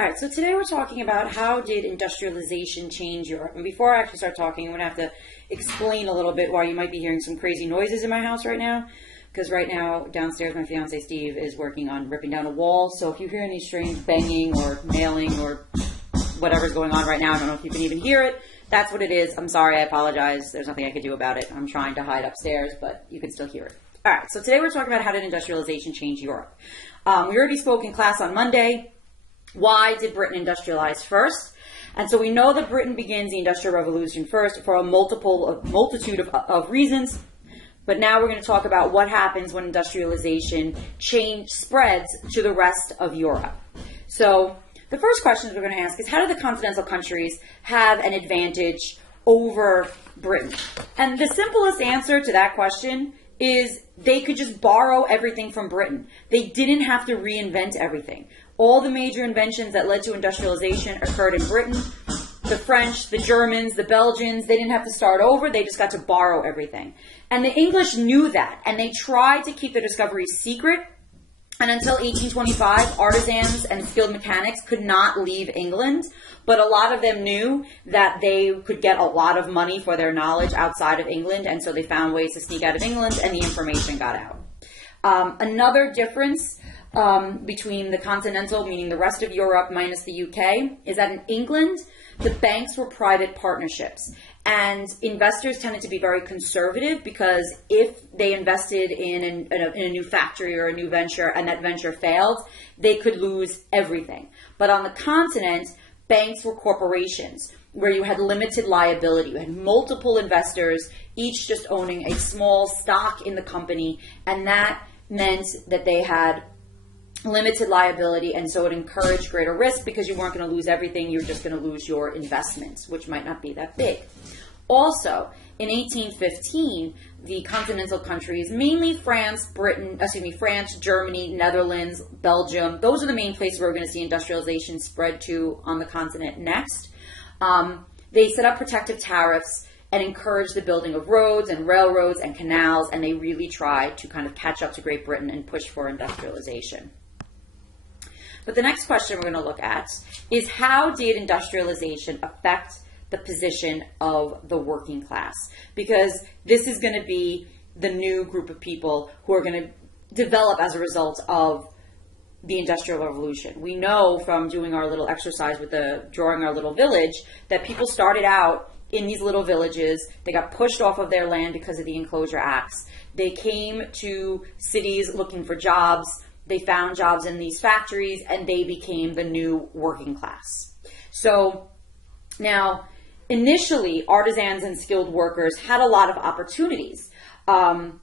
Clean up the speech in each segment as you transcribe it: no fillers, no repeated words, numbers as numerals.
All right, so today we're talking about how did industrialization change Europe. And before I actually start talking, I'm going to have to explain a little bit why you might be hearing some crazy noises in my house right now. Because right now, downstairs, my fiance Steve is working on ripping down a wall. So if you hear any strange banging or nailing or whatever's going on right now, I don't know if you can even hear it. That's what it is. I'm sorry, I apologize. There's nothing I could do about it. I'm trying to hide upstairs, but you can still hear it. All right, so today we're talking about how did industrialization change Europe. We already spoke in class on Monday. Why did Britain industrialize first? And so we know that Britain begins the Industrial Revolution first for a multitude of reasons. But now we're going to talk about what happens when industrialization spreads to the rest of Europe. So the first question we're going to ask is, how do the continental countries have an advantage over Britain? And the simplest answer to that question is they could just borrow everything from Britain. They didn't have to reinvent everything. All the major inventions that led to industrialization occurred in Britain. The French, the Germans, the Belgians, they didn't have to start over. They just got to borrow everything. And the English knew that, and they tried to keep their discoveries secret. And until 1825, artisans and skilled mechanics could not leave England. But a lot of them knew that they could get a lot of money for their knowledge outside of England. And so they found ways to sneak out of England, and the information got out. Another difference between the continental, meaning the rest of Europe minus the UK, is that in England, the banks were private partnerships. And investors tended to be very conservative because if they invested in a new factory or a new venture and that venture failed, they could lose everything. But on the continent, banks were corporations where you had limited liability. You had multiple investors, each just owning a small stock in the company. And that meant that they had limited liability, and so it encouraged greater risk because you weren't going to lose everything. You're just going to lose your investments, which might not be that big. Also, in 1815, the continental countries, mainly France, Germany, Netherlands, Belgium, those are the main places where we're going to see industrialization spread to on the continent next. They set up protective tariffs and encouraged the building of roads and railroads and canals, and they really tried to kind of catch up to Great Britain and push for industrialization. But the next question we're going to look at is, how did industrialization affect the position of the working class? Because this is going to be the new group of people who are going to develop as a result of the Industrial Revolution. We know from doing our little exercise with drawing our little village that people started out in these little villages. They got pushed off of their land because of the Enclosure Acts. They came to cities looking for jobs. They found jobs in these factories, and they became the new working class. So now, initially, artisans and skilled workers had a lot of opportunities. And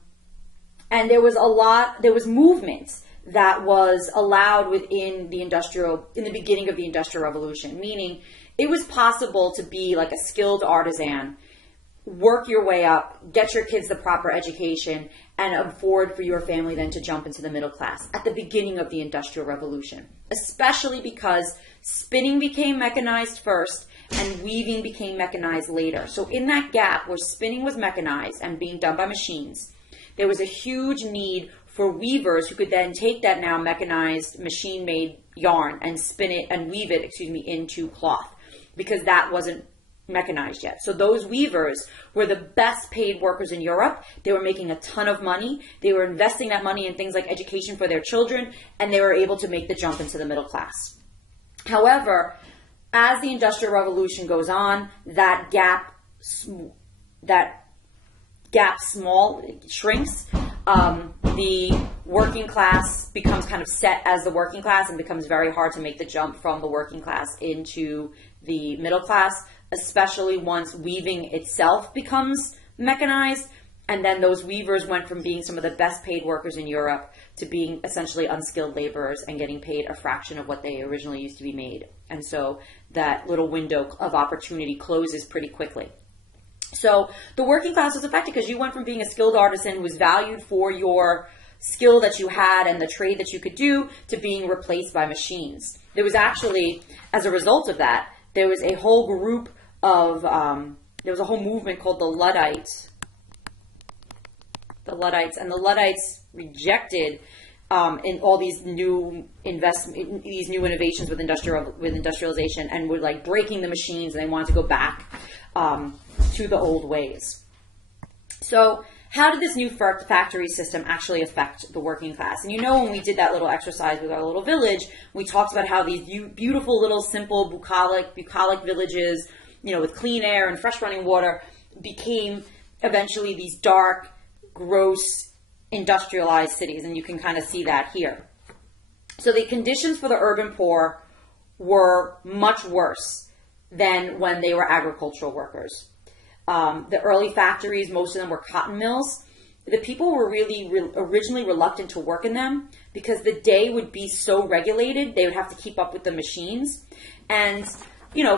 there was movement that was allowed within in the beginning of the Industrial Revolution, meaning it was possible to be like a skilled artisan, work your way up, get your kids the proper education, and afford for your family then to jump into the middle class at the beginning of the Industrial Revolution, especially because spinning became mechanized first and weaving became mechanized later. So in that gap where spinning was mechanized and being done by machines, there was a huge need for weavers who could then take that now mechanized, machine-made yarn and spin it and weave it, into cloth, because that wasn't mechanized yet. So those weavers were the best paid workers in Europe. They were making a ton of money. They were investing that money in things like education for their children, and they were able to make the jump into the middle class. However, as the Industrial Revolution goes on, that gap shrinks. The working class becomes kind of set as the working class and becomes very hard to make the jump from the working class into the middle class, especially once weaving itself becomes mechanized. And then those weavers went from being some of the best paid workers in Europe to being essentially unskilled laborers and getting paid a fraction of what they originally used to be made. And so that little window of opportunity closes pretty quickly. So the working class was affected because you went from being a skilled artisan who was valued for your skill that you had and the trade that you could do to being replaced by machines. There was actually, as a result of that, there was a whole group of, there was a whole movement called the Luddites. And the Luddites rejected in all these new these new innovations with industrialization, and were like breaking the machines, and they wanted to go back to the old ways. So how did this new factory system actually affect the working class? And when we did that little exercise with our little village, we talked about how these beautiful little simple bucolic villages, with clean air and fresh running water, became eventually these dark, gross, industrialized cities. And you can kind of see that here. So the conditions for the urban poor were much worse than when they were agricultural workers. The early factories, most of them were cotton mills. The people were really originally reluctant to work in them because the day would be so regulated, they would have to keep up with the machines. And,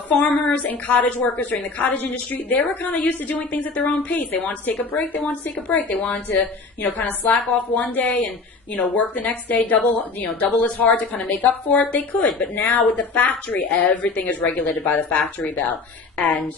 farmers and cottage workers during the cottage industry, they were kind of used to doing things at their own pace. They wanted to take a break. They wanted to kind of slack off one day and, work the next day double as hard to kind of make up for it. They could. But now with the factory, everything is regulated by the factory bell. And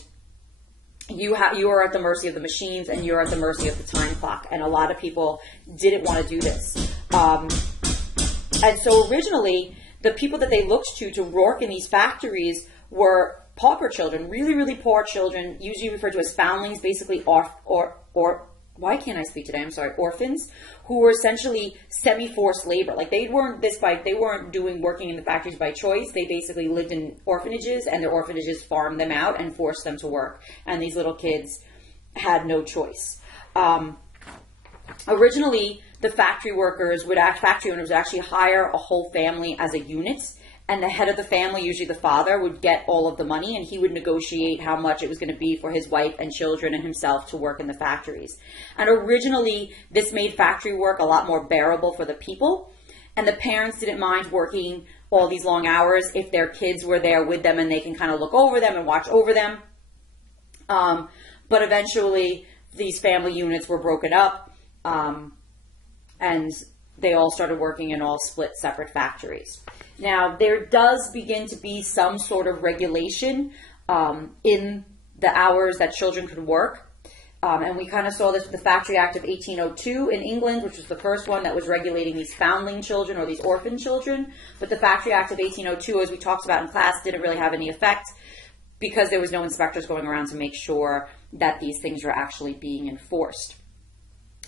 you are at the mercy of the machines, and you're at the mercy of the time clock. And a lot of people didn't want to do this. And so originally, the people that they looked to work in these factories were pauper children, really, really poor children, usually referred to as foundlings, basically, why can't I speak today? I'm sorry, orphans, who were essentially semi-forced labor. Like they weren't working in the factories by choice. They basically lived in orphanages, and their orphanages farmed them out and forced them to work. And these little kids had no choice. Originally, the factory owners would actually hire a whole family as a unit. And the head of the family, usually the father, would get all of the money, and he would negotiate how much it was going to be for his wife and children and himself to work in the factories. And originally, this made factory work a lot more bearable for the people. And the parents didn't mind working all these long hours if their kids were there with them and they can kind of look over them and watch over them. But eventually, these family units were broken up, and they all started working in all split separate factories. Now, there does begin to be some sort of regulation in the hours that children could work. And we kind of saw this with the Factory Act of 1802 in England, which was the first one that was regulating these foundling children or these orphan children. But the Factory Act of 1802, as we talked about in class, didn't really have any effect because there was no inspectors going around to make sure that these things were actually being enforced.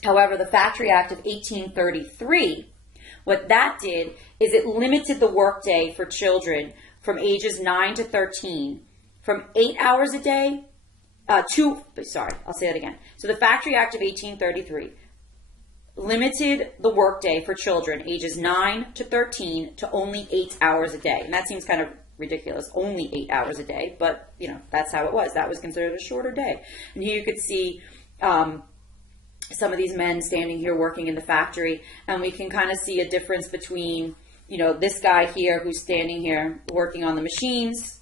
However, the Factory Act of 1833, what that did is it limited the workday for children from ages 9 to 13 from 8 hours a day So the Factory Act of 1833 limited the workday for children ages 9 to 13 to only 8 hours a day. And that seems kind of ridiculous, only 8 hours a day, but that's how it was. That was considered a shorter day. And here you could see some of these men standing here working in the factory, and we can kind of see a difference between, this guy here who's standing here working on the machines,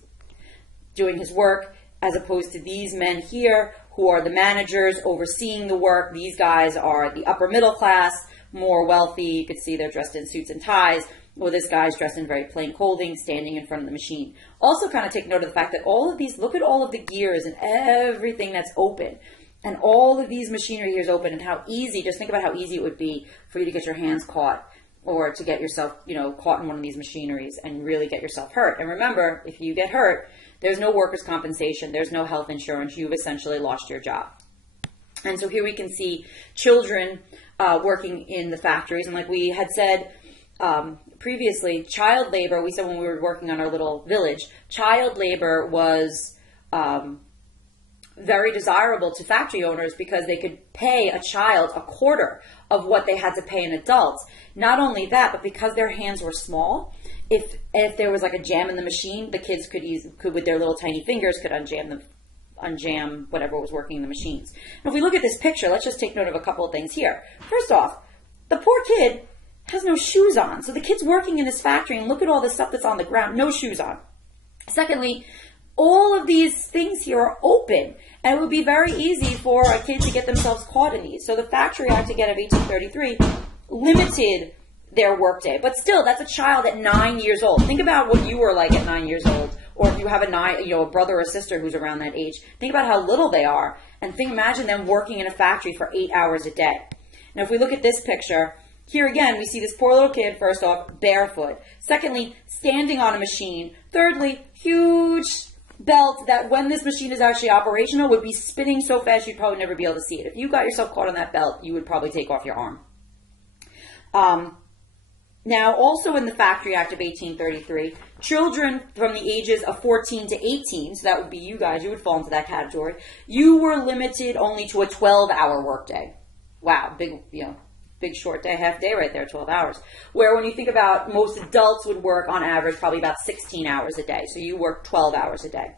doing his work, as opposed to these men here who are the managers overseeing the work. These guys are the upper middle class, more wealthy. You could see they're dressed in suits and ties. Well, this guy's dressed in very plain clothing, standing in front of the machine. Also kind of take note of the fact that look at all of the gears and everything that's open. And all of these machinery here is open, and how easy, just think about how easy it would be for you to get your hands caught or to get yourself, caught in one of these machineries and really get yourself hurt. And remember, if you get hurt, there's no workers' compensation, there's no health insurance, you've essentially lost your job. And so here we can see children working in the factories. And like we had said previously, child labor, we said when we were working on our little village, child labor was very desirable to factory owners because they could pay a child a quarter of what they had to pay an adult. Not only that, but because their hands were small, if there was like a jam in the machine, the kids could with their little tiny fingers could unjam whatever was working in the machines. And if we look at this picture, let's just take note of a couple of things here. First off, the poor kid has no shoes on. So the kid's working in this factory, and look at all the stuff that's on the ground, no shoes on. Secondly, all of these things here are open, and it would be very easy for a kid to get themselves caught in these. So the Factory Act, again, of 1833 limited their workday. But still, that's a child at 9 years old. Think about what you were like at 9 years old, or if you have a brother or sister who's around that age. Think about how little they are, and imagine them working in a factory for 8 hours a day. Now, if we look at this picture, Here again, we see this poor little kid, first off, barefoot. Secondly, standing on a machine. Thirdly, huge belt that when this machine is actually operational would be spinning so fast you'd probably never be able to see it. If you got yourself caught on that belt, you would probably take off your arm. Now, also in the Factory Act of 1833, children from the ages of 14 to 18, so that would be you guys, you would fall into that category, you were limited only to a 12-hour workday. Wow, big short day, half day right there, 12 hours. Where when you think about most adults would work on average probably about 16 hours a day. So you work 12 hours a day.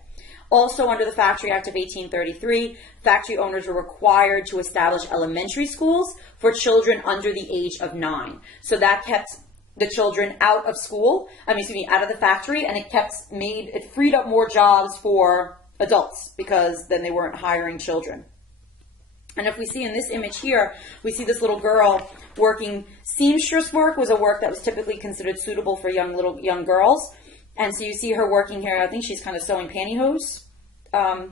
Also under the Factory Act of 1833, factory owners were required to establish elementary schools for children under the age of 9. So that kept the children out of school, out of the factory, and it freed up more jobs for adults because then they weren't hiring children. And if we see in this image here, we see this little girl working. Seamstress work was a work that was typically considered suitable for young girls. And so you see her working here. I think she's kind of sewing pantyhose. I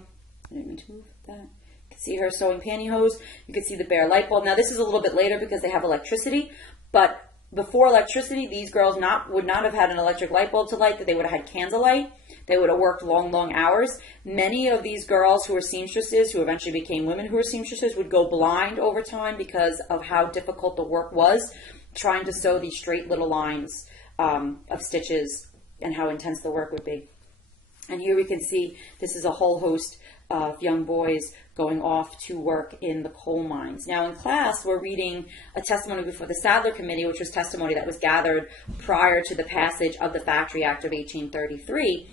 didn't mean to move that. You can see her sewing pantyhose. You can see the bare light bulb. Now this is a little bit later because they have electricity. But before electricity, these girls would not have had an electric light bulb to light, that they would have had candlelight. They would have worked long, long hours. Many of these girls who were seamstresses, who eventually became women who were seamstresses, would go blind over time because of how difficult the work was, trying to sew these straight little lines of stitches and how intense the work would be. And here we can see this is a whole host of young boys going off to work in the coal mines. Now in class, we're reading a testimony before the Sadler Committee, which was testimony that was gathered prior to the passage of the Factory Act of 1833.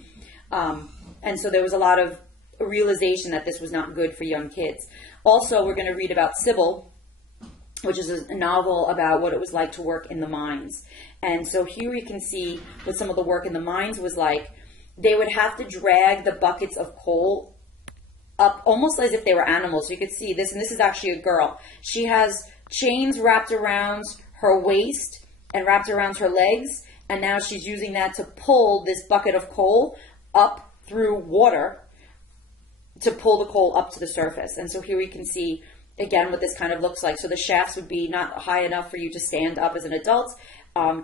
And so there was a lot of realization that this was not good for young kids. Also, we're going to read about Sybil, which is a novel about what it was like to work in the mines. And so here we can see what some of the work in the mines was like. They would have to drag the buckets of coal up almost as if they were animals. So you could see this, and this is actually a girl. She has chains wrapped around her waist and wrapped around her legs, and now she's using that to pull this bucket of coal up through water to pull the coal up to the surface. And so here we can see, again, what this kind of looks like. So the shafts would be not high enough for you to stand up as an adult.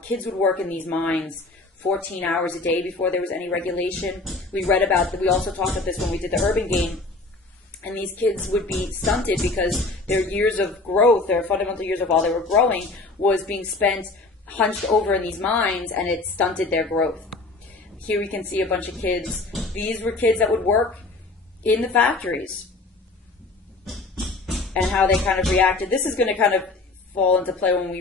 Kids would work in these mines 14 hours a day before there was any regulation. We also talked about this when we did the urban game. And these kids would be stunted because their years of growth, their fundamental years of while they were growing, was being spent hunched over in these mines, and it stunted their growth. Here we can see a bunch of kids. These were kids that would work in the factories and how they kind of reacted. This is going to kind of fall into play when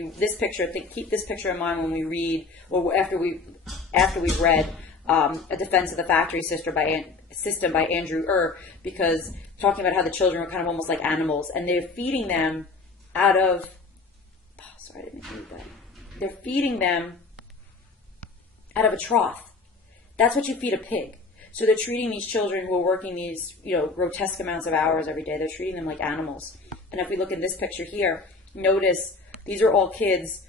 keep this picture in mind when we read, or after we've read A Defense of the Factory System by Andrew because talking about how the children were kind of almost like animals, and they're feeding them out of, they're feeding them out of a trough. That's what you feed a pig. So they're treating these children who are working these, grotesque amounts of hours every day. They're treating them like animals. And if we look in this picture here, notice these are all kids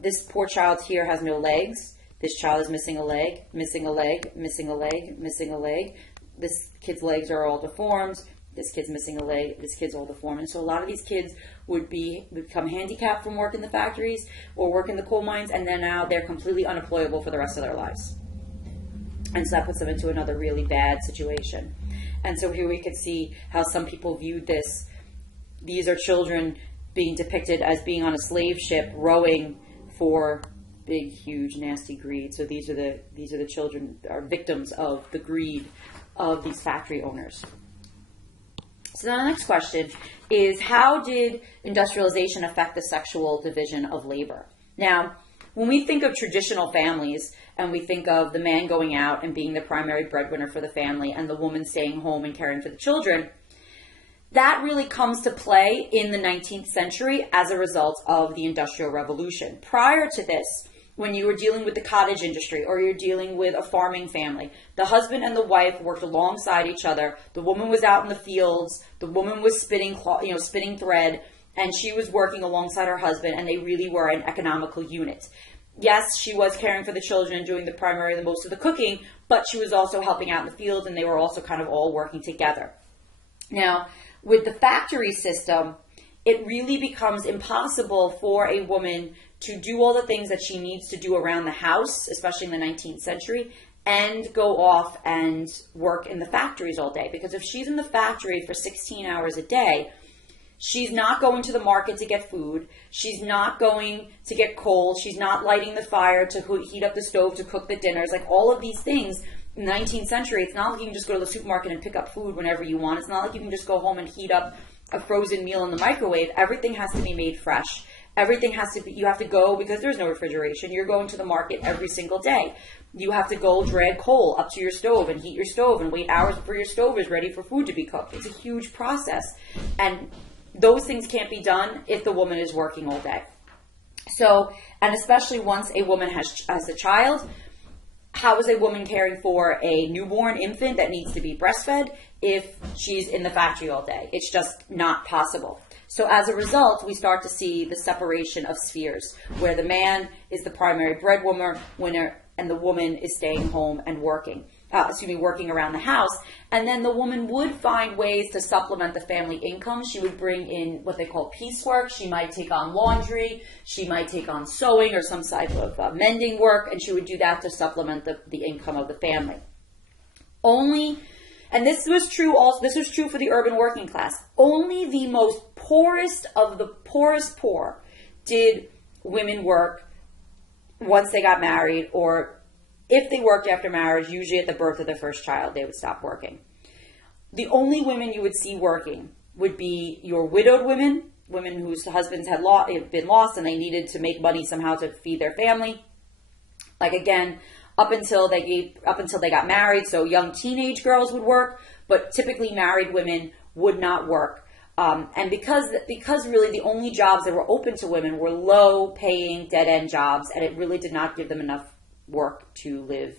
this poor child here has no legs. This child is missing a leg, missing a leg, missing a leg, missing a leg. This kid's legs are all deformed. This kid's missing a leg. This kid's all deformed. And so a lot of these kids would become handicapped from work in the factories or work in the coal mines, and then now they're completely unemployable for the rest of their lives. And so that puts them into another really bad situation. And so here we could see how some people viewed this. These are children being depicted as being on a slave ship rowing for big, huge, nasty greed. So these are the children, are victims of the greed of these factory owners. So now the next question is, how did industrialization affect the sexual division of labor? Now, when we think of traditional families and we think of the man going out and being the primary breadwinner for the family and the woman staying home and caring for the children, that really comes to play in the 19th century as a result of the Industrial Revolution. Prior to this, when you were dealing with the cottage industry or you're dealing with a farming family, the husband and the wife worked alongside each other. The woman was out in the fields. The woman was spinning thread, and she was working alongside her husband, and they really were an economical unit. Yes, she was caring for the children and doing the most of the cooking, but she was also helping out in the fields, and they were also kind of all working together. Now, with the factory system, it really becomes impossible for a woman to do all the things that she needs to do around the house, especially in the 19th century, and go off and work in the factories all day. Because if she's in the factory for 16 hours a day, she's not going to the market to get food. She's not going to get coal. She's not lighting the fire to heat up the stove to cook the dinners. Like all of these things in the 19th century, it's not like you can just go to the supermarket and pick up food whenever you want. It's not like you can just go home and heat up a frozen meal in the microwave. Everything has to be made fresh. Everything has to be, you have to go, because there's no refrigeration, you're going to the market every single day. You have to go drag coal up to your stove and heat your stove and wait hours before your stove is ready for food to be cooked. It's a huge process. And those things can't be done if the woman is working all day. So, and especially once a woman has a child, how is a woman caring for a newborn infant that needs to be breastfed if she's in the factory all day? It's just not possible. So as a result, we start to see the separation of spheres, where the man is the primary breadwinner, and the woman is staying home and working around the house. And then the woman would find ways to supplement the family income. She would bring in what they call piecework. She might take on laundry. She might take on sewing or some type of mending work, and she would do that to supplement the income of the family. And this was true for the urban working class. Only the most poorest of the poorest poor did women work once they got married, or if they worked after marriage, usually at the birth of their first child, they would stop working. The only women you would see working would be your widowed women whose husbands had been lost and they needed to make money somehow to feed their family. Like again, up until they got married, so young teenage girls would work, but typically married women would not work. And because really the only jobs that were open to women were low-paying, dead-end jobs, and it really did not give them enough work to live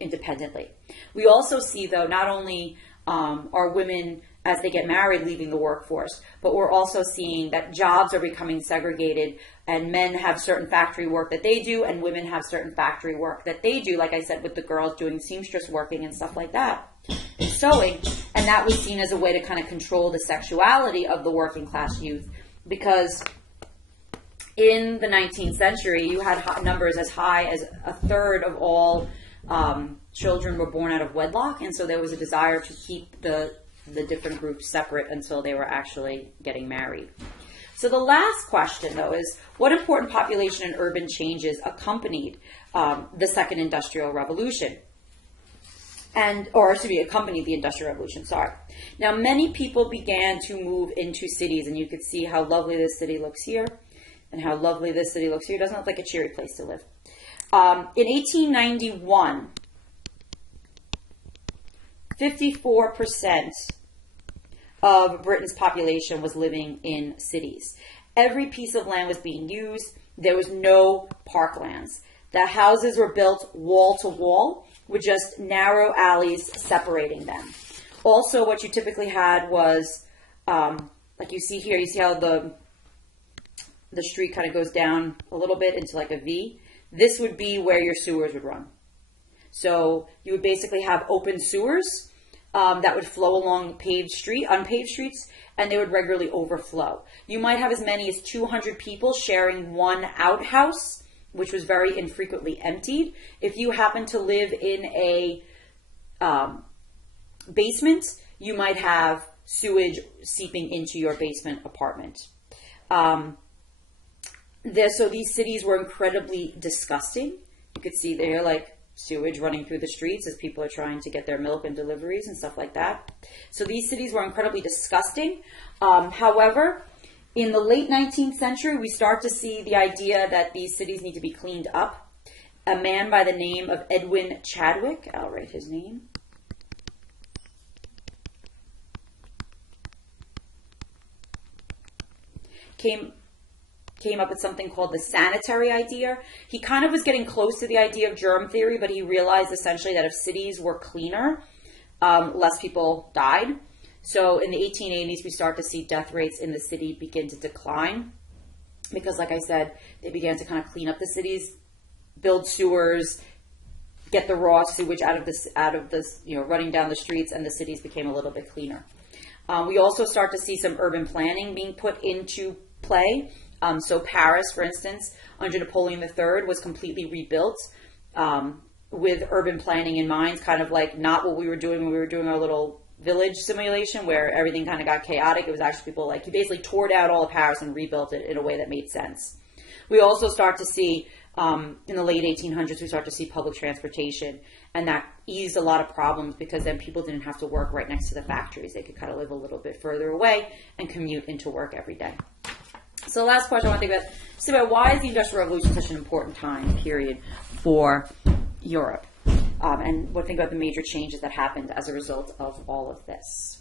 independently. We also see, though, not only are women, as they get married, leaving the workforce, but we're also seeing that jobs are becoming segregated, and men have certain factory work that they do, and women have certain factory work that they do, like I said, with the girls doing seamstress working and stuff like that, and sewing. And that was seen as a way to kind of control the sexuality of the working class youth, because in the 19th century, you had numbers as high as a third of all children were born out of wedlock, and so there was a desire to keep the different groups separate until they were actually getting married. So the last question, though, is what important population and urban changes accompanied the second industrial revolution? Accompanied the Industrial Revolution, sorry. Now, many people began to move into cities, and you could see how lovely this city looks here, and how lovely this city looks here. It doesn't look like a cheery place to live. In 1891, 54% of Britain's population was living in cities. Every piece of land was being used. There was no parklands. The houses were built wall to wall with just narrow alleys separating them. Also, what you typically had was, like you see here, you see how the street kind of goes down a little bit into like a V. This would be where your sewers would run. So you would basically have open sewers that would flow along unpaved streets, and they would regularly overflow. You might have as many as 200 people sharing one outhouse, which was very infrequently emptied. If you happen to live in a basement, you might have sewage seeping into your basement apartment. So these cities were incredibly disgusting. You could see there like sewage running through the streets as people are trying to get their milk and deliveries and stuff like that. So these cities were incredibly disgusting. However, in the late 19th century, we start to see the idea that these cities need to be cleaned up. A man by the name of Edwin Chadwick, I'll write his name, came up with something called the sanitary idea. He kind of was getting close to the idea of germ theory, but he realized essentially that if cities were cleaner, less people died. So in the 1880s, we start to see death rates in the city begin to decline because, like I said, they began to kind of clean up the cities, build sewers, get the raw sewage out of this, running down the streets, and the cities became a little bit cleaner. We also start to see some urban planning being put into play. So Paris, for instance, under Napoleon III was completely rebuilt with urban planning in mind, kind of like not what we were doing when we were doing our little village simulation where everything kind of got chaotic. It was actually people like, he basically tore down all of Paris and rebuilt it in a way that made sense. We also start to see, in the late 1800s, we start to see public transportation, and that eased a lot of problems because then people didn't have to work right next to the factories. They could kind of live a little bit further away and commute into work every day. So the last question I want to think about is about why is the Industrial Revolution such an important time period for Europe? And what think about the major changes that happened as a result of all of this.